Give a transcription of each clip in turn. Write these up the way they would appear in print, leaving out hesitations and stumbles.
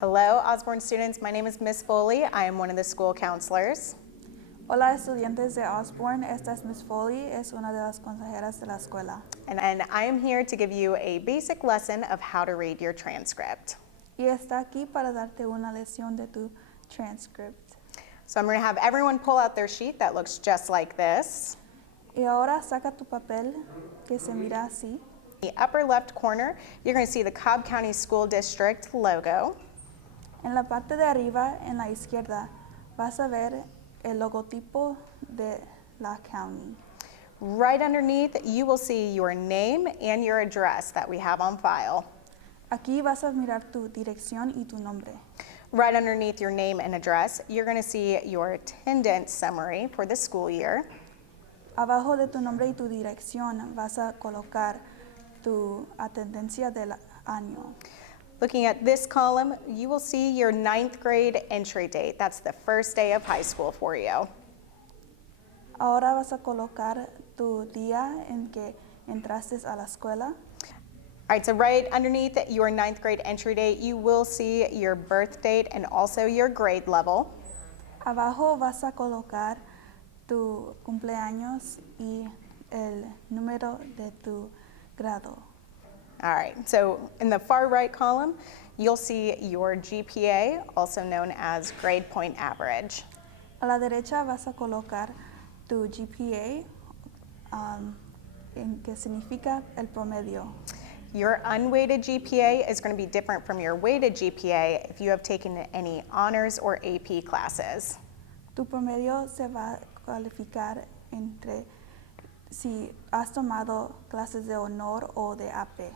Hello, Osborne students. My name is Miss Foley. I am one of the school counselors. Hola estudiantes de Osborne, esta es Miss Foley, es una de las consejeras de la escuela. And I am here to give you a basic lesson of how to read your transcript. Y está aquí para darte una lección de tu transcript. So I'm going to have everyone pull out their sheet that looks just like this. Y ahora saca tu papel que se mira así. In the upper left corner, you're going to see the Cobb County School District logo. En la parte de arriba, en la izquierda, vas a ver el logotipo de la county. Right underneath, you will see your name and your address that we have on file. Aquí vas a mirar tu dirección y tu nombre. Right underneath your name and address, you're going to see your attendance summary for the school year. Abajo de tu nombre y tu dirección vas a colocar tu atendencia del año. Looking at this column, you will see your 9th grade entry date. That's the first day of high school for you. Ahora vas a colocar tu día en que entraste a la escuela. All right, so right underneath your 9th grade entry date, you will see your birth date and also your grade level. Abajo vas a colocar tu cumpleaños y el número de tu grado. All right, so in the far right column, you'll see your GPA, also known as grade point average. A la derecha vas a colocar tu GPA, en que significa el promedio. Your unweighted GPA is going to be different from your weighted GPA if you have taken any honors or AP classes. Tu promedio se va a calificar entre si has tomado clases de honor o de AP.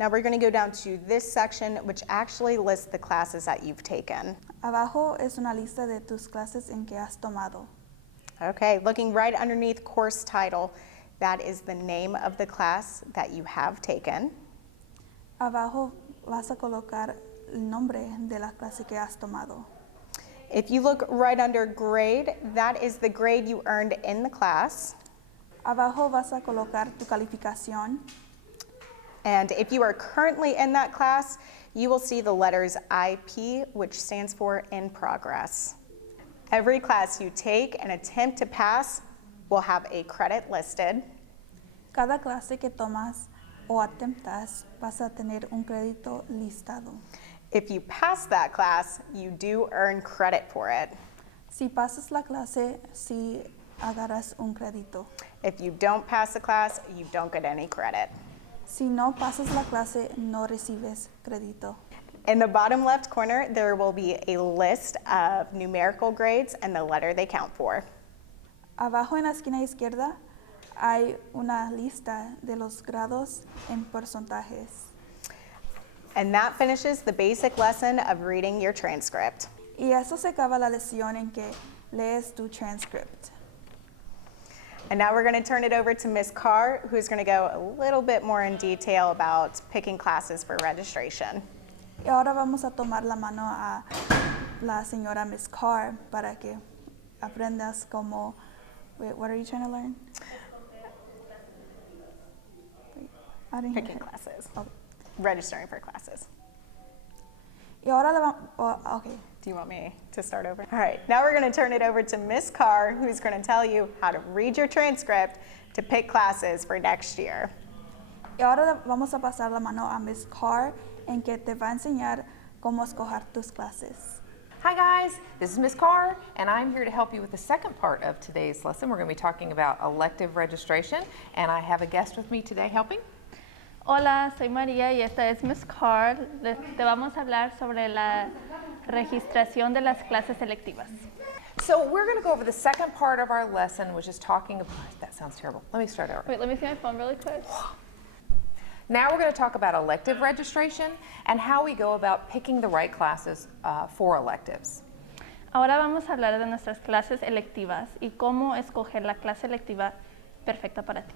Now we're going to go down to this section, which actually lists the classes that you've taken. Abajo es una lista de tus clases en que has tomado. Okay, looking right underneath course title, that is the name of the class that you have taken. Abajo vas a colocar el nombre de la clase que has tomado. If you look right under grade, that is the grade you earned in the class. Abajo vas a colocar tu calificación. And if you are currently in that class, you will see the letters IP, which stands for in progress. Every class you take and attempt to pass will have a credit listed. Cada clase que tomas o attemptas vas a tener un crédito listado. If you pass that class, you do earn credit for it. Si pasas la clase, sí agarras un crédito. If you don't pass the class, you don't get any credit. Si no pasas la clase, no recibes crédito. In the bottom left corner, there will be a list of numerical grades and the letter they count for. Abajo en la esquina izquierda hay una lista de los grados en porcentajes. And that finishes the basic lesson of reading your transcript. Y eso se acaba la lección en que lees tu transcript. And now we're going to turn it over to Ms. Carr, who's going to go a little bit more in detail about picking classes for registration. Y ahora vamos a tomar la mano a la señora Miss Carr para que aprendas cómo. Wait, what are you trying to learn? Wait, I didn't hear Picking her. classes. Oh. Registering for classes. Y ahora okay. Do you want me to start over? All right, now we're going to turn it over to Ms. Carr, who's going to tell you how to read your transcript to pick classes for next year. Y ahora vamos a pasar la mano a Miss Carr en que te va a enseñar cómo escoger tus clases. Hi guys, this is Ms. Carr, and I'm here to help you with the second part of today's lesson. We're going to be talking about elective registration, and I have a guest with me today helping. Hola, soy María y esta es Miss Carr. Te vamos a hablar sobre la registración de las clases selectivas. So we're going to go over the second part of our lesson, which is talking about, that sounds terrible. Let me start over. Wait, let me see my phone really quick. Now we're going to talk about elective registration and how we go about picking the right classes for electives. Ahora vamos a hablar de nuestras clases electivas y cómo escoger la clase electiva perfecta para ti.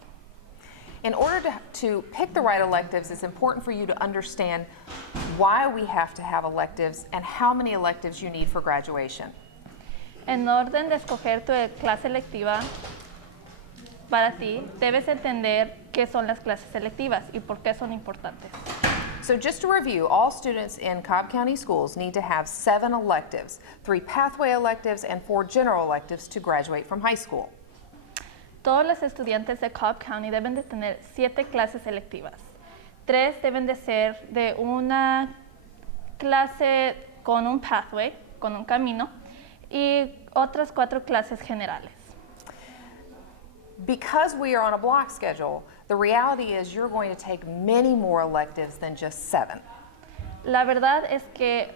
In order to pick the right electives, it's important for you to understand why we have to have electives and how many electives you need for graduation. En orden de escoger tu clase electiva para ti, debes entender qué son las clases selectivas y por qué son importantes. So just to review, all students in Cobb County Schools need to have 7 electives, 3 pathway electives and 4 general electives to graduate from high school. Todos los estudiantes de Cobb County deben de tener 7 clases selectivas. 3 deben de ser de una clase con un pathway, con un camino, y otras 4 clases generales. Because we are on a block schedule, the reality is you're going to take many more electives than just 7. La verdad es que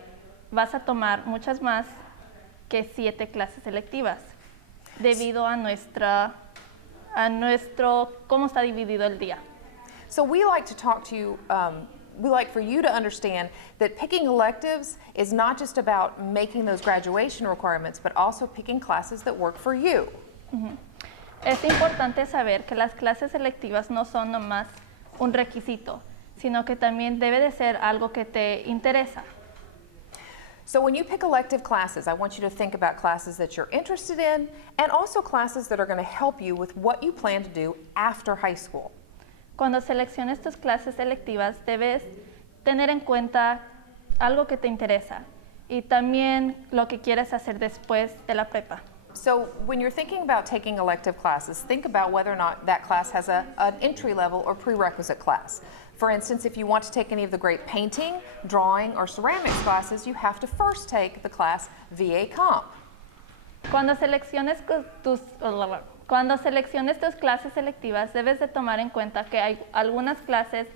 vas a tomar muchas más que 7 clases selectivas, debido a nuestro cómo está dividido el día. So we like to talk to you, we like for you to understand that picking electives is not just about making those graduation requirements, but also picking classes that work for you. Es importante saber que las clases selectivas no son nomás un requisito, sino que también debe de ser algo que te interesa. So when you pick elective classes, I want you to think about classes that you're interested in and also classes that are going to help you with what you plan to do after high school. Cuando selecciones tus clases selectivas, debes tener en cuenta algo que te interesa y también lo que quieres hacer después de la prepa. So when you're thinking about taking elective classes, think about whether or not that class has an entry level or prerequisite class. For instance, if you want to take any of the great painting, drawing, or ceramics classes, you have to first take the class VA Comp. Cuando selecciones tus clases selectivas, debes de tomar en cuenta que hay algunas clases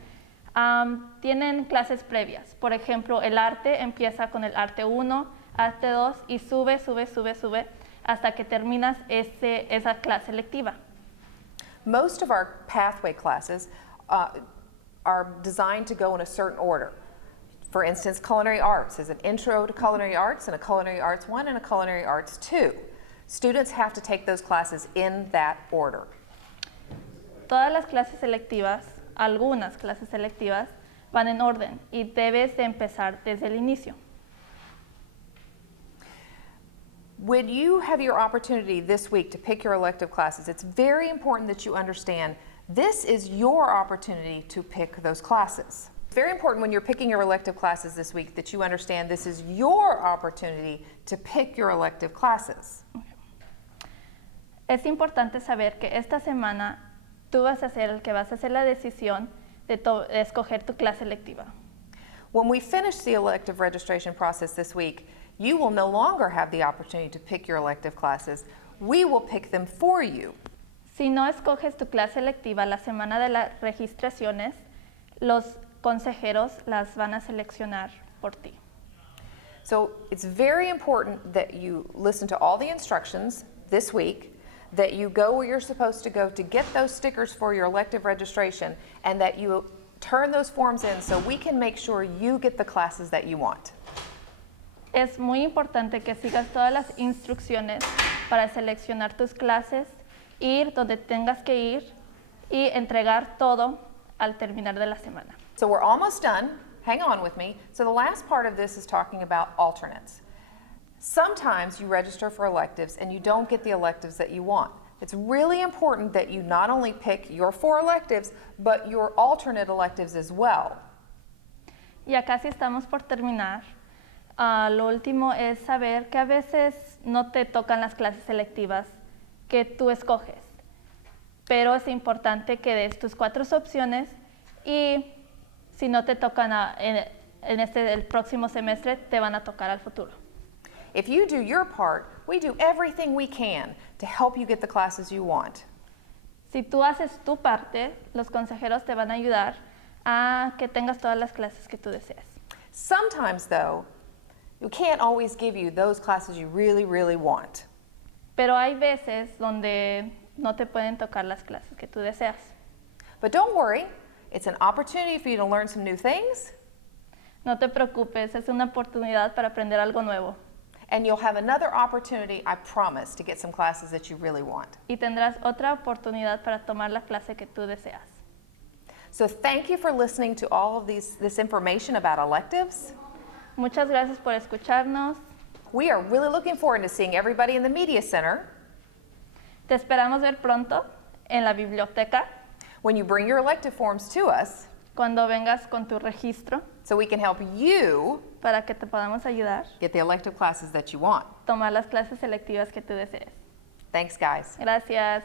tienen clases previas. Por ejemplo, el arte empieza con el arte 1, arte 2 y sube hasta que terminas esa clase selectiva. Most of our pathway classes are designed to go in a certain order. For instance, culinary arts is an intro to culinary arts and a culinary arts 1 and a culinary arts 2. Students have to take those classes in that order. Todas las clases selectivas, algunas clases selectivas, van en orden y debes de empezar desde el inicio. When you have your opportunity this week to pick your elective classes, it's very important that you understand this is your opportunity to pick those classes. It's very important when you're picking your elective classes this week that you understand this is your opportunity to pick your elective classes. Es importante saber que esta semana tú vas a ser el que vas a hacer la decisión de escoger tu clase electiva. When we finish the elective registration process this week, you will no longer have the opportunity to pick your elective classes. We will pick them for you. Si no escoges tu clase electiva la semana de las registraciones, los consejeros las van a seleccionar por ti. So it's very important that you listen to all the instructions this week, that you go where you're supposed to go to get those stickers for your elective registration, and that you turn those forms in so we can make sure you get the classes that you want. Es muy importante que sigas todas las instrucciones para seleccionar tus clases, ir donde tengas que ir y entregar todo al terminar de la semana. So we're almost done. Hang on with me. So the last part of this is talking about alternates. Sometimes you register for electives and you don't get the electives that you want. It's really important that you not only pick your 4 electives, but your alternate electives as well. Ya casi estamos por terminar. Lo último es saber que a veces no te tocan las clases selectivas que tú escoges, pero es importante que des tus 4 opciones y si no te tocan el próximo semestre, te van a tocar al futuro. If you do your part, we do everything we can to help you get the classes you want. Si tú haces tu parte, los consejeros te van a ayudar a que tengas todas las clases que tú deseas. Sometimes, though, we can't always give you those classes you really, really want. Pero hay veces donde no te pueden tocar las clases que tú deseas. But don't worry, it's an opportunity for you to learn some new things. No te preocupes, es una oportunidad para aprender algo nuevo. And you'll have another opportunity, I promise, to get some classes that you really want. Y tendrás otra oportunidad para tomar la clase que tú deseas. So thank you for listening to all of this information about electives. Muchas gracias por escucharnos. We are really looking forward to seeing everybody in the Media Center Te esperamos ver pronto en la biblioteca when you bring your elective forms to us. cuando vengas con tu registro so we can help you para que te podamos ayudar get the elective classes that you want. a tomar las clases selectivas que tú desees. Thanks, guys. Gracias.